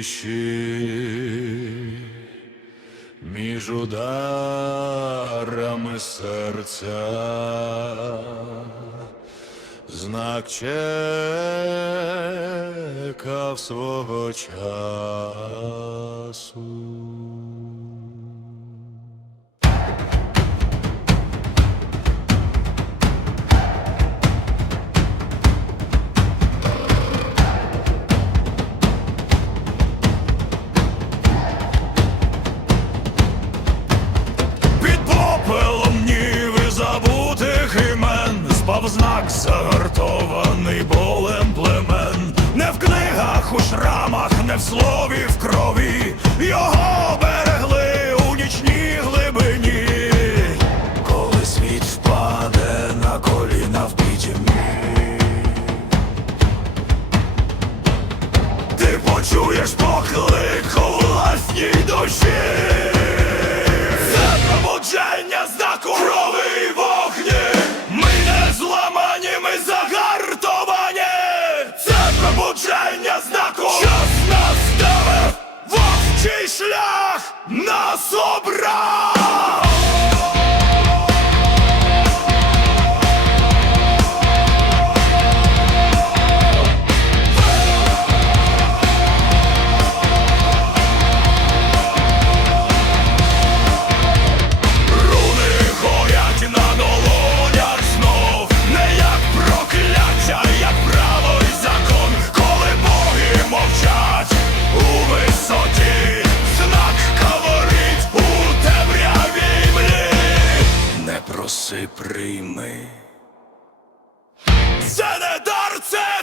тиші, між ударами серця, знак чекав свого часу. Книгах, у шрамах, не в слові, в крові. Його берегли у нічній глибині. Коли світ впаде на коліна в підімі. Ти почуєш поклик у власній душі. Це пробудження шлях Нас обрав Проси прийми. Це не дар! Це